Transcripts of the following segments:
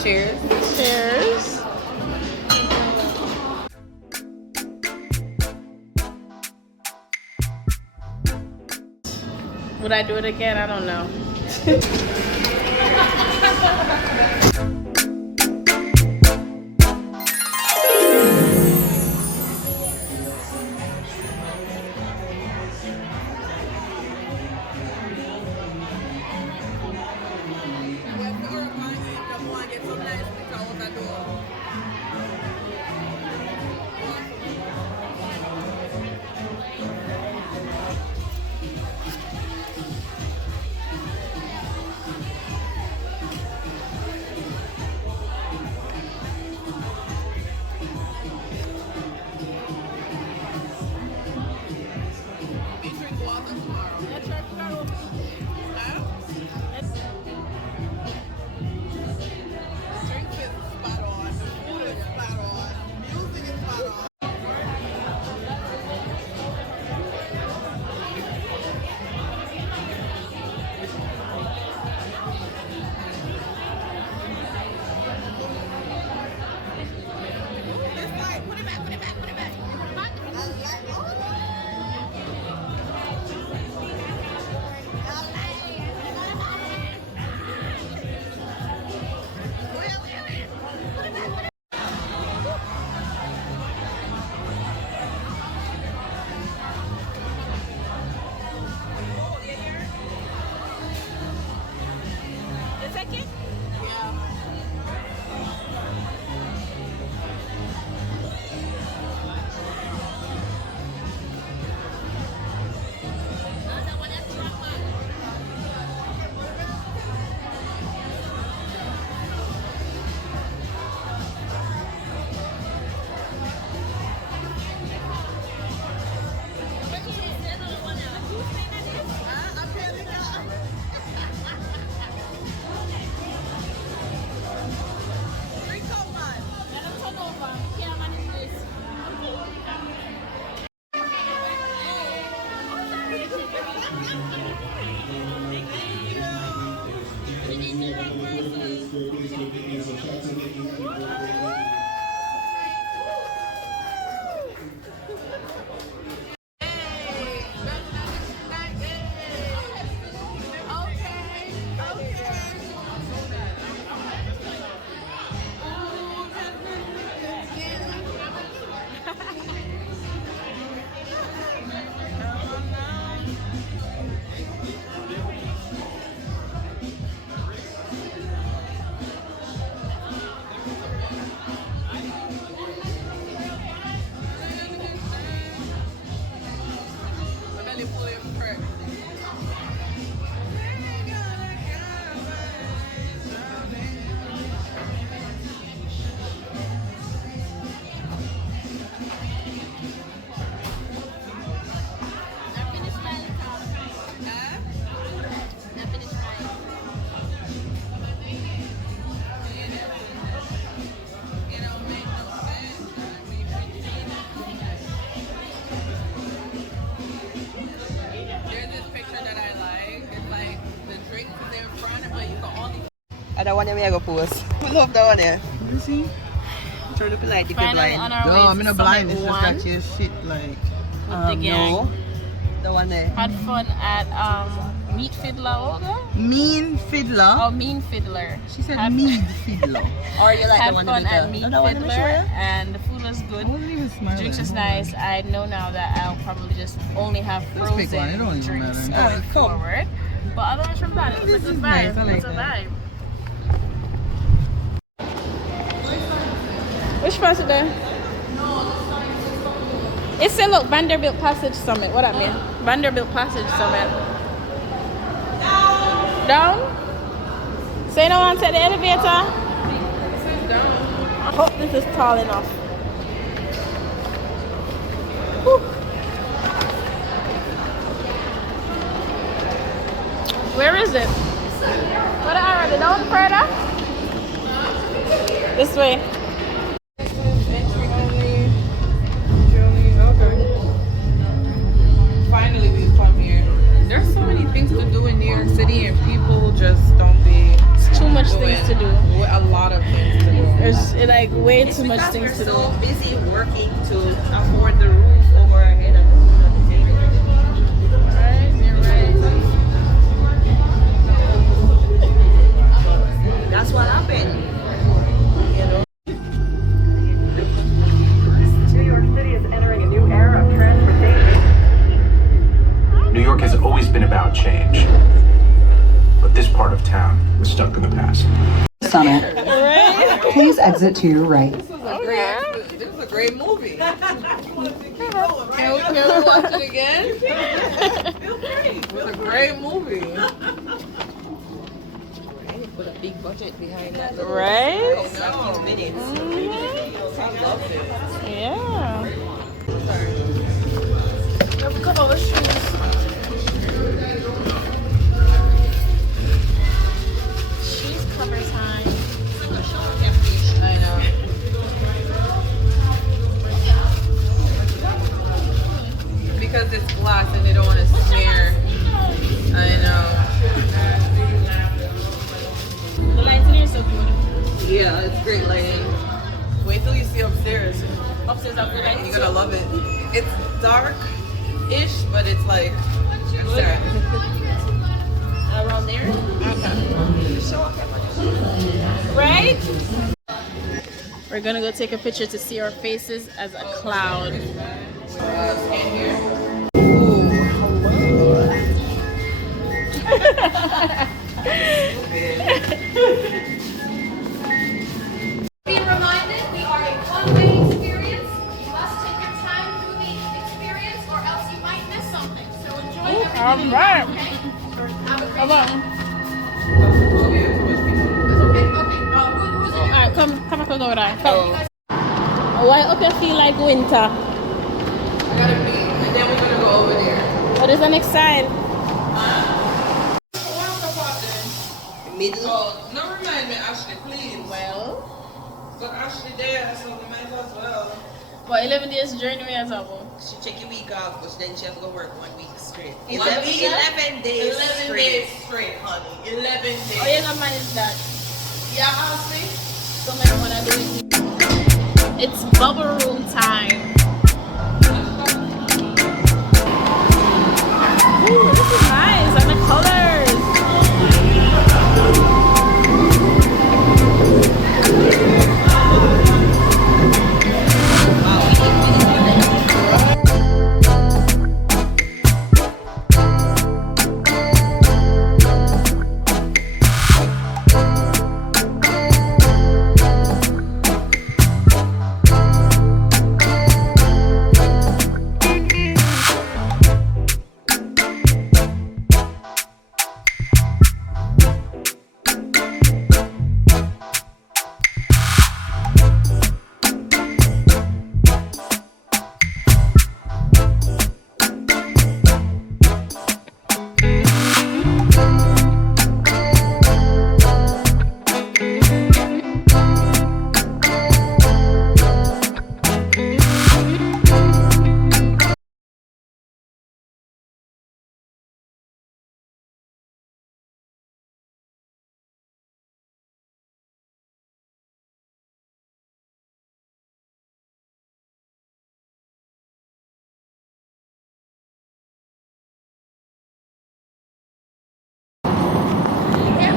Cheers. Cheers. Would I do it again? I don't know. That one I go post. I love that one there. You see? Try to be like the blind. No, I'm not blind. It's just that you shit like. No. The one there. Had fun at Meat Fiddler. Mean fiddler. Oh, Mean Fiddler. She said mean fiddler. Or you like Had the one fun at Meat one Fiddler, and the food was good. I wasn't even smiling. Drinks was nice. I know now that I'll probably just only have Just pick one, it frozen don't even drinks matter. going forward. But otherwise from that, it was a This good is vibe. nice, I like It's a that. vibe. Which part is there? It's a look, Vanderbilt Passage Summit. What that mean? Vanderbilt Passage Summit. Down? So you don't want to take the elevator? I hope this is tall enough. Whew. Where is it? What are they? Down further? This way. Finally, we've come here. There's so many things there's like way too much because things we're to so do. busy working to afford the roof over our head and food on the table. Right, you're right. That's what happened. You know. New York City is entering a new era of transportation. New York has always been about change, but this part of town was stuck in the past. Summit. Right? Please exit to your right. This is a great movie. Can we watch it again? It was a great movie. Put a big budget behind that. Right? 15 minutes. I loved it. Yeah. Let's cut all the shoes. Shoes cover time. I know. Because it's glass and they don't want to smear. I know. The lights in here are so good. Yeah, it's great lighting. Wait till you see upstairs. Upstairs have good lights. You're gonna love it. It's dark-ish, but it's like extra. Around there? Right? We're gonna go take a picture to see our faces as a cloud. Stand here. Be reminded, we are a one-way experience. You must take your time through the experience or else you might miss something. So enjoy everything. All right. Okay? Have a great Come day. on. It's okay? Okay. Who's in your Alright, come over there. Come. Why up you feel like winter? I gotta pee, and then we're gonna go over there. What is the next side? Middle. Oh, no, remind me, Ashley, please. Well, But Ashley there, so we might as well. what 11 days journey we have to go? She check your week off, but then she has to go work 1 week straight. 11 days 11 days straight, honey. 11 days. Oh, you don't manage that. Yeah, Ashley. So I wanna do it. It's bubble room time. Ooh, this is nice. And the colors.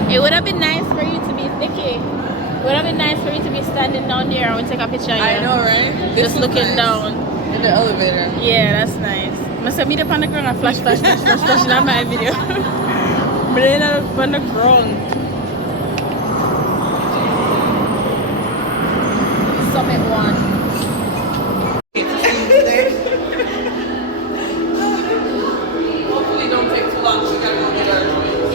It would have been nice for you to be Nikki. It would have been nice for you to be standing down there and we take a picture of you. I know, right? Just looking nice. down. In the elevator. Yeah, that's nice. I said meet up on the ground and flash in my video. But then up on the ground. Summit 1. Hopefully don't take too long. She gotta go get her.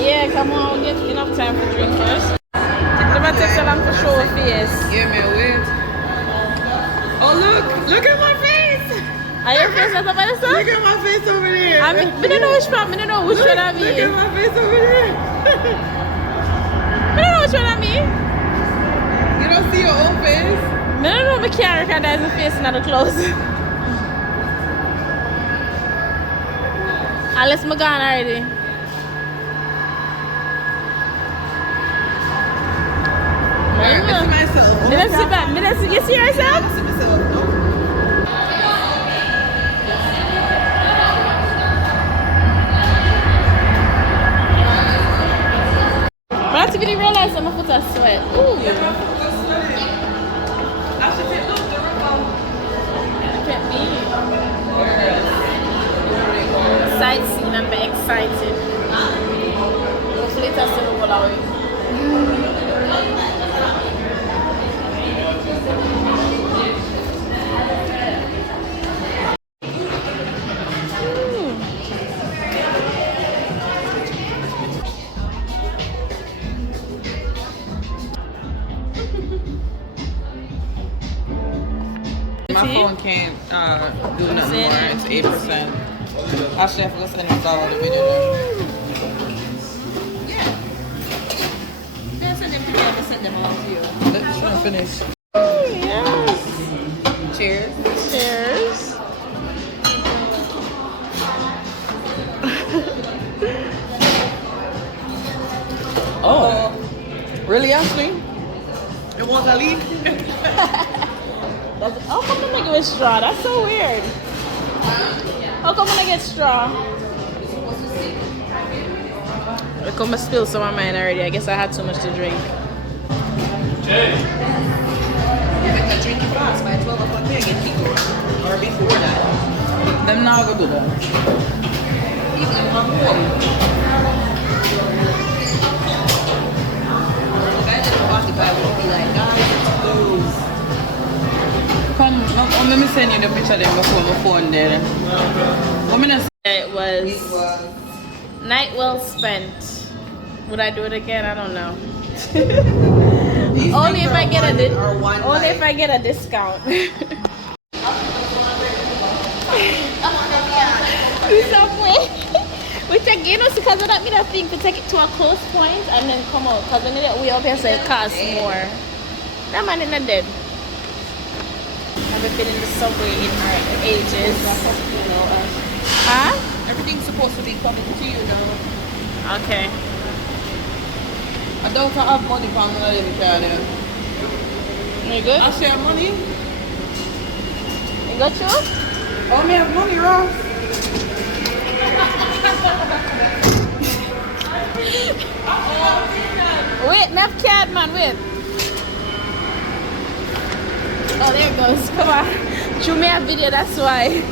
Yeah, come on, we'll get enough time for drinkers. Never take so long to show a face. Yeah, man, wait. Oh, look at my face. Are your face at the bottom? Look at my face over there. I don't know which one. I don't know which one I mean. Look at my face over there. I don't know which one I mean. You don't see your own face? I don't know if I can't recognize the face in the clothes. Unless I'm gone already. Alright, I see myself. Let's see back. What? You see yourself? But I really realized that my foot are sweat. Ooh. Look at me. Sightseeing, I'm very excited. Hopefully it's still roll away. My phone can't do nothing more. It's 8%. Actually, I forgot to send you all the video. Don't send them to me, I'll send them all to you. Let's finish. Yes. Cheers. Cheers. Oh. Really, Ashley? It won't leak? How come when I get with straw? That's so weird. How come when I get straw? I come and spill some of mine already. I guess I had too much to drink. You better drink it fast by 12 o'clock. They get kicked or before that. Them now go do that. Even if I'm home. The guy that walked by would be like, guys, it's closed. Come, let me send you the picture then before my phone there. It was night well spent. Would I do it again? I don't know. Only if I get if I get a discount. Which again was because of that mean I think to take it to a close point and then come out. Because when we up here say it costs more. That man is not dead. I haven't been in the subway in ages. Huh? Everything's supposed to be coming to you now. Okay. I don't have money for my little child. You good? I share money. You got you? Oh, me have money, Ross. Wait, enough cat man, wait. Oh, there it goes. Come on. Show me a video, that's why.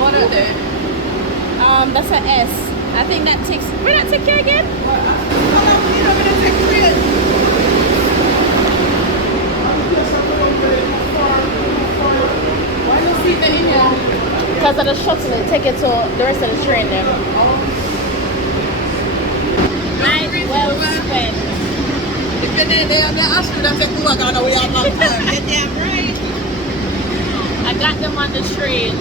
What are they? That's an S. I think that takes. Where that take care again? Why don't you see them in here? Because of the shuttle, it take it to the rest of the train there. Night well spent. If they're asking them to come back on the way out long time. You're damn right. I got them on the train.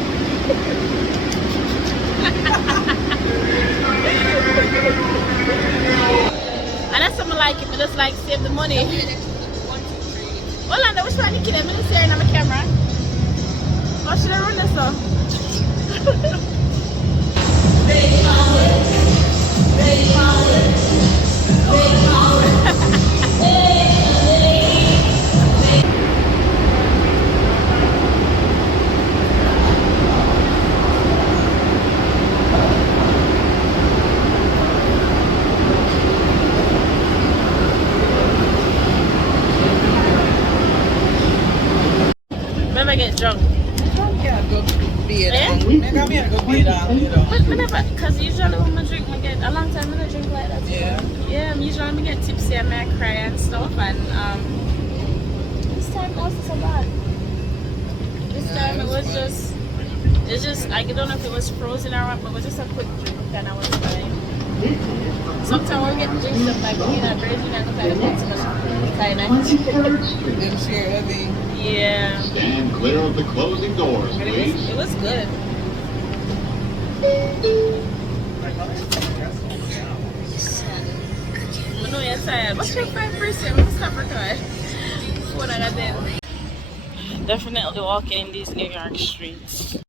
And that's something like it, but just like save the money. Hold on, which one you kidding? I'm just staring at my camera. Or should I run this off? Never get drunk. Yeah, go be it. Yeah? Maybe I'm going to go be it. But whenever, because usually when I drink, I get a long time when I drink like that. Yeah. Yeah, usually I get tipsy and I cry and stuff. And this time it wasn't so bad. This time it was just, it's just, I don't know if it was frozen or what, but it was just a quick drink and I was fine. Sometimes when we get drinks up like we that virgin and kind of put too much kind of. Them share heavy. Yeah. Stand clear of the closing doors, But please. it was good. No, yes, I am. What's your favorite person? What's that for God? What I got there? Definitely walking in these New York streets.